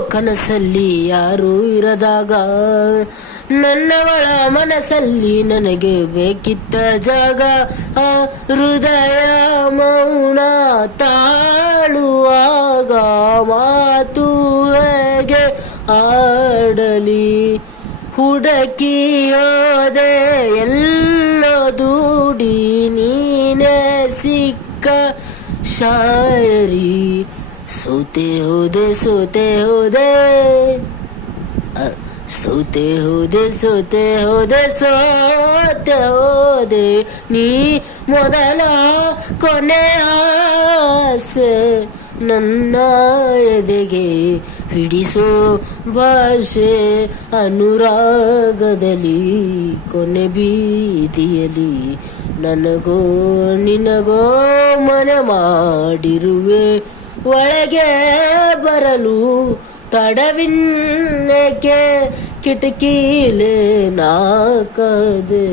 ಕನಸಲ್ಲಿ ಯಾರು ಇರದಾಗ ನನ್ನವಳ ಮನಸ್ಸಲ್ಲಿ ನನಗೆ ಬೇಕಿತ್ತ ಜಾಗ. ಆ ಹೃದಯ ಮೌನ ತಾಳುವಾಗ ಮಾತು ಹೇಗೆ ಆಡಲಿ. ಹುಡುಕಿ ಹೋದೆ ಎಲ್ಲೋ ದೂಡಿ ನೀನೇ ಸಿಕ್ಕ ಶಾಯರಿ. ಸೋತೆ ಹೋದೆ ಸೋತೆ ಹೋದೆ ಸೋತೆ ಹೋದೆ ಸೋತೆ ಹೋದೆ ಸೋತೆ ಹೋದೆ ನೀ ಮೊದಲ ಕೊನೆ ಆಸೆ ನನ್ನ ಎದೆಗೆ ಹಿಡಿಸೋ ಭಾಷೆ. ಅನುರಾಗದಲ್ಲಿ ಕೊನೆ ಬೀದಿಯಲ್ಲಿ ನನಗೋ ನಿನಗೋ ಮನೆ ಮಾಡಿರುವೆ. ಒಳಗೆ ಬರಲು ತಡವಿನ್ನೇಕೆ ಕಿಟಕಿಲೇ ನಾಕದೆ.